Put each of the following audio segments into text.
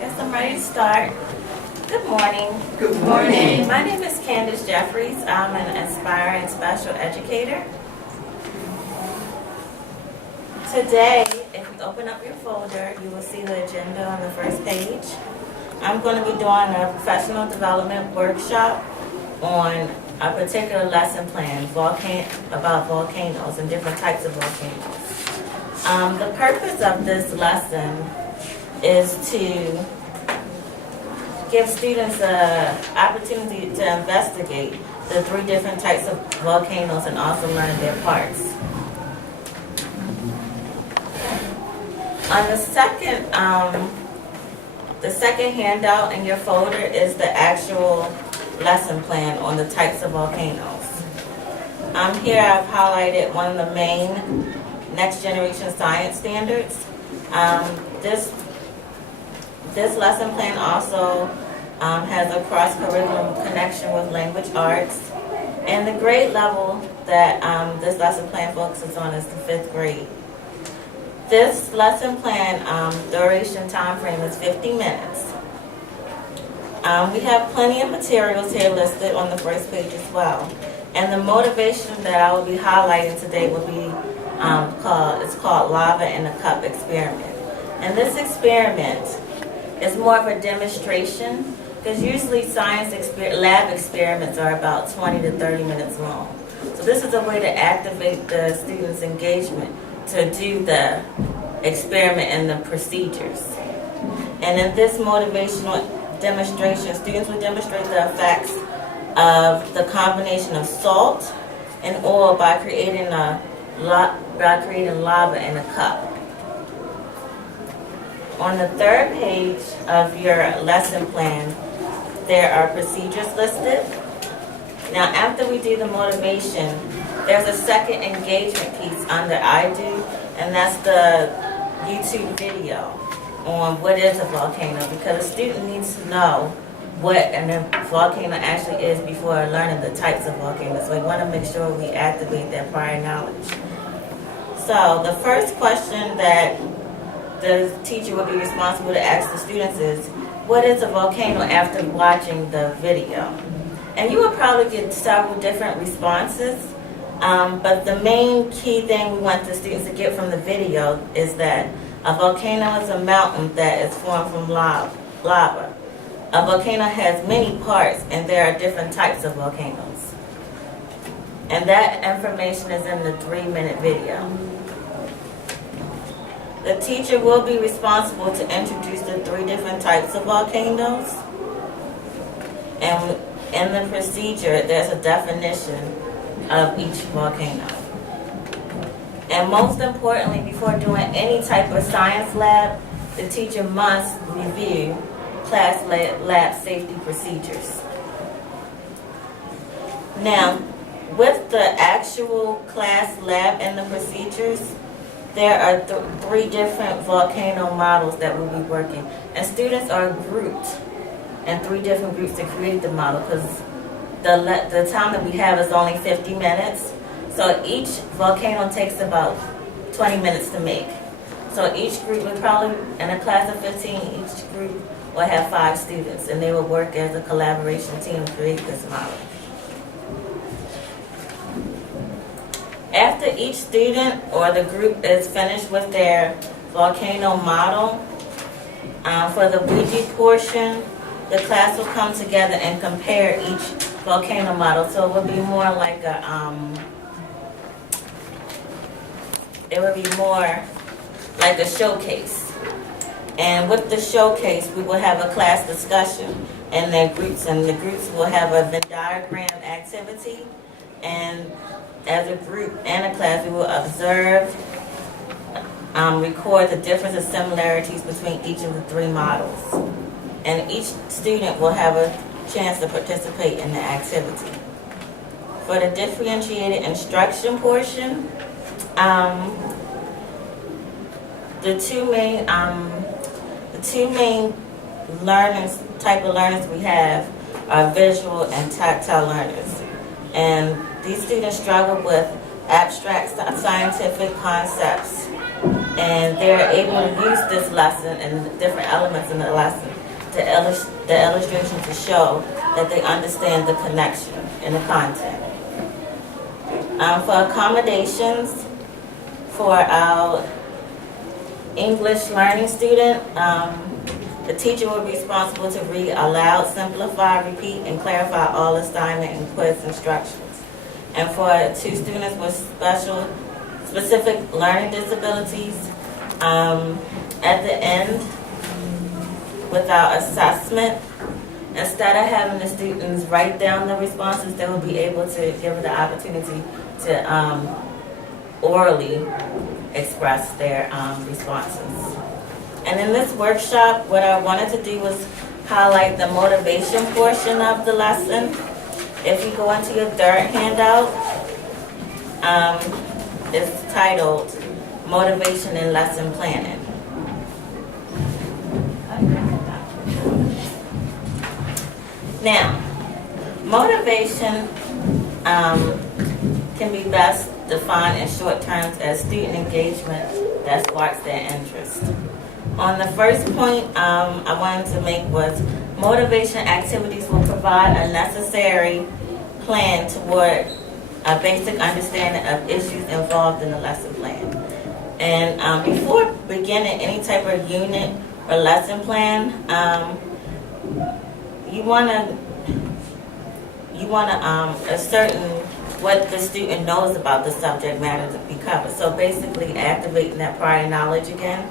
Guess I'm ready to start. Good morning. Good morning. My name is Candace Jeffries. I'm an aspiring special educator. Today, if you open up your folder, you will see the agenda on the first page. I'm going to be doing a professional development workshop on a particular lesson plan about volcanoes and different types of volcanoes. The purpose of this lesson is to give students an opportunity to investigate the 3 different types of volcanoes and also learn their parts. On the second handout in your folder is the actual lesson plan on the types of volcanoes. Here I've highlighted one of the main next generation science standards. This lesson plan also has a cross-curriculum connection with language arts. And the grade level that this lesson plan focuses on is the 5th grade. This lesson plan duration time frame is 50 minutes. We have plenty of materials here listed on the first page as well. And the motivation that I will be highlighting today will be called Lava in a Cup experiment. And this experiment is more of a demonstration because usually science lab experiments are about 20 to 30 minutes long. So this is a way to activate the students' engagement to do the experiment and the procedures. And in this motivational demonstration, students will demonstrate the effects of the combination of salt and oil by creating lava in a cup. On the 3rd page of your lesson plan, there are procedures listed. Now, after we do the motivation, there's a second engagement piece under I do, and that's the YouTube video on what is a volcano, because a student needs to know what a volcano actually is before learning the types of volcanoes. So we want to make sure we activate their prior knowledge. So the first question that the teacher will be responsible to ask the students is, what is a volcano after watching the video? And you will probably get several different responses, but the main key thing we want the students to get from the video is that a volcano is a mountain that is formed from lava. A volcano has many parts, and there are different types of volcanoes. And that information is in the 3-minute video. The teacher will be responsible to introduce the 3 different types of volcanoes. And in the procedure, there's a definition of each volcano. And most importantly, before doing any type of science lab, the teacher must review class lab safety procedures. Now, with the actual class lab and the procedures, there are 3 different volcano models that we'll be working. And students are grouped in 3 different groups to create the model, because the time that we have is only 50 minutes. So each volcano takes about 20 minutes to make. So each group will probably, in a class of 15, each group will have 5 students, and they will work as a collaboration team to create this model. After each student or the group is finished with their volcano model, for the Ouija portion, the class will come together and compare each volcano model. So it will be more like a showcase. And with the showcase, we will have a class discussion in their groups, and the groups will have a Venn diagram activity. And as a group and a class, we will observe, record the differences and similarities between each of the 3 models. And each student will have a chance to participate in the activity. For the differentiated instruction portion, the two main type of learners we have are visual and tactile learners. And these students struggle with abstract scientific concepts and they're able to use this lesson and the different elements in the lesson to the illustration to show that they understand the connection and the content. For accommodations for our English learning student, the teacher will be responsible to read aloud, simplify, repeat, and clarify all assignment and quiz instructions. And for 2 students with specific learning disabilities, at the end, with our assessment, instead of having the students write down the responses, they will be able to give the opportunity to orally express their responses. And in this workshop, what I wanted to do was highlight the motivation portion of the lesson. If you go into your third handout, it's titled Motivation in Lesson Planning. Now, motivation can be best defined in short terms as student engagement that sparks their interest. On the first point I wanted to make was motivation activities will provide a necessary plan toward a basic understanding of issues involved in the lesson plan. And before beginning any type of unit or lesson plan, you want to ascertain what the student knows about the subject matter to be covered. So basically activating that prior knowledge again.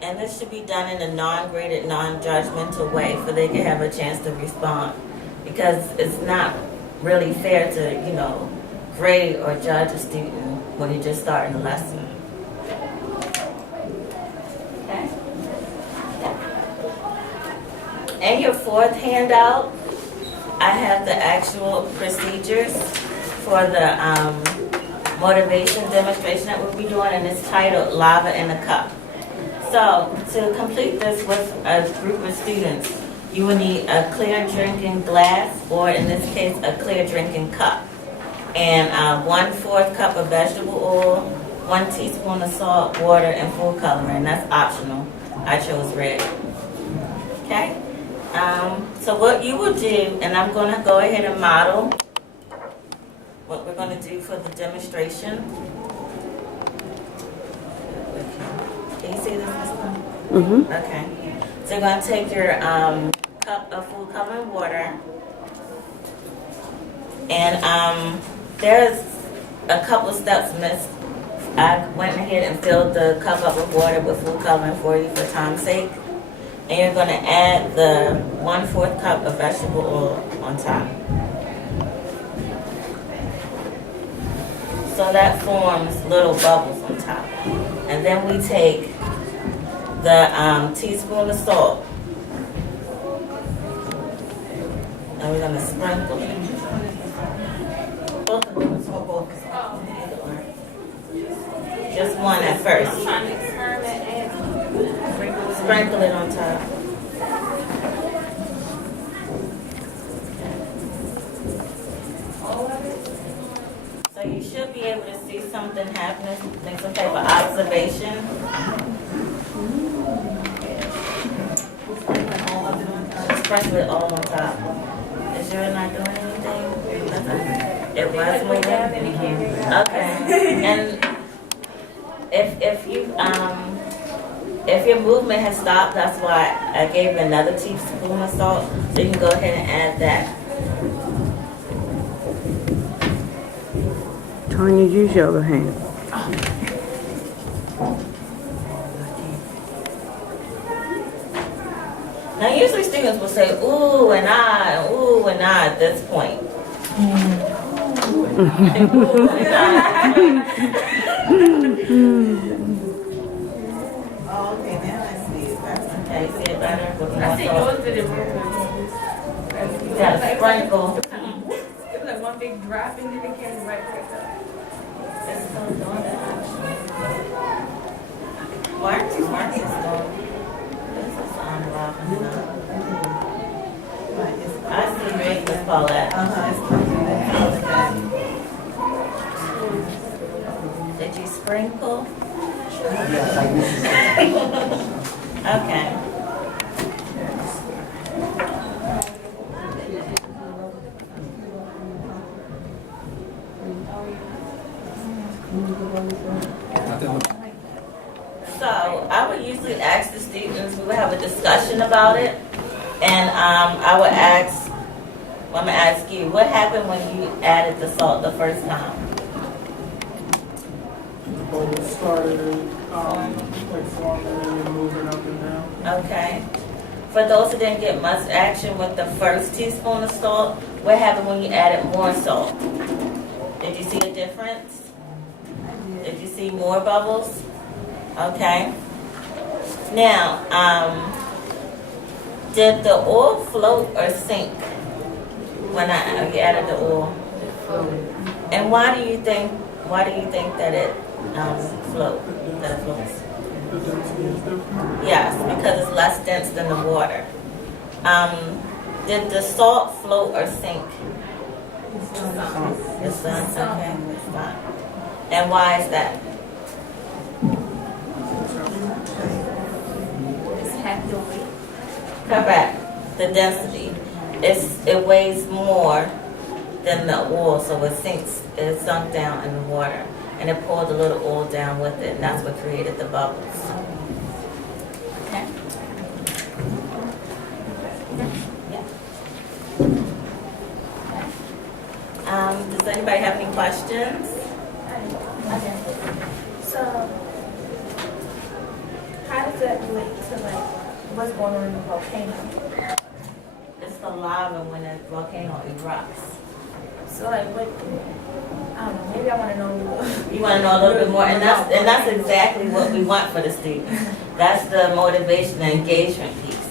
And this should be done in a non-graded, non-judgmental way so they can have a chance to respond. Because it's not really fair to, grade or judge a student when you're just starting a lesson. Okay. In your fourth handout, I have the actual procedures for the motivation demonstration that we'll be doing, and it's titled Lava in a Cup. So to complete this with a group of students, you will need a clear drinking glass, or in this case, a clear drinking cup, and 1/4 cup of vegetable oil, 1 teaspoon of salt, water, and food coloring. That's optional. I chose red. Okay? So what you will do, and I'm going to go ahead and model what we're going to do for the demonstration. Can you see this? Mm-hmm. Okay. So you're going to take your cup of food coloring water, and there's a couple of steps missed. I went ahead and filled the cup up with water with food coloring for you for time's sake. And you're going to add the 1/4 cup of vegetable oil on top. So that forms little bubbles on top. And then we take the teaspoon of salt, and we're going to sprinkle it. Both of them. Just one at first. Sprinkle it on top. So you should be able to see something happening, like some type of observation. Sprinkle it all on top. Is yours not doing anything? It was moving? Okay. And if your movement has stopped, that's why I gave you another teaspoon of salt. So you can go ahead and add that. Tanya, use your other hand. Now usually students will say ooh and ah at this point. Ooh and ah. Oh, okay, now I see it. Okay, see it better? I see yours did it You gotta sprinkle. It was like one big drop and then it came right back up. It's still doing that. Mark is still. This is unwrapping up. I see red with Paulette. It's coming back. They Did you sprinkle? Yes, I used to. Okay. So I would usually ask the students, we would have a discussion about it, and I would ask, well, I'm gonna ask you, what happened when you added the salt the first time? The bowl started, like forming and moving up and down. Okay. For those who didn't get much action with the first teaspoon of salt, what happened when you added more salt? Did you see a difference? Did you see more bubbles? Okay. Now, did the oil float or sink when you added the oil? And why do you think that it floats? The density is different. Yes, because it's less dense than the water. Did the salt float or sink? The sun. Okay, the sun. And why is that? It's half the weight. Correct. The density. It weighs more than the oil, so it sunk down in the water. And it pulled a little oil down with it, and that's what created the bubbles. Okay? Yeah. Does anybody have any questions? Okay. So, how does that relate to like what's going on in the volcano? It's the lava when the volcano erupts. So like what? I don't know. Maybe I want to know. You want to know a little bit more, and that's exactly what we want for the students. That's the motivation and engagement piece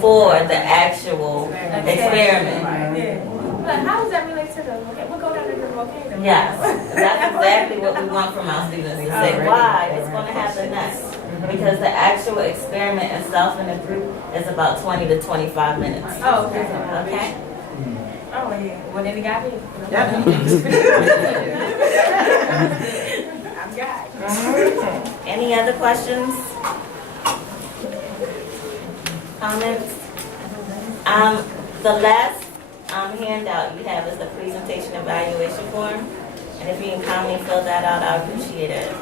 for the actual experiment. Yeah. Like, how does that relate to the volcano? What go down in the volcano? Yes, that's exactly what we want from our students to say. Why? What's going to happen next? Because the actual experiment itself in the group is about 20 to 25 minutes. Oh, okay. Okay? Oh, yeah. Well, then it got me. I'm got. Any other questions? Comments? The last handout you have is the presentation evaluation form. And if you can kindly fill that out, I appreciate it.